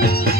thank you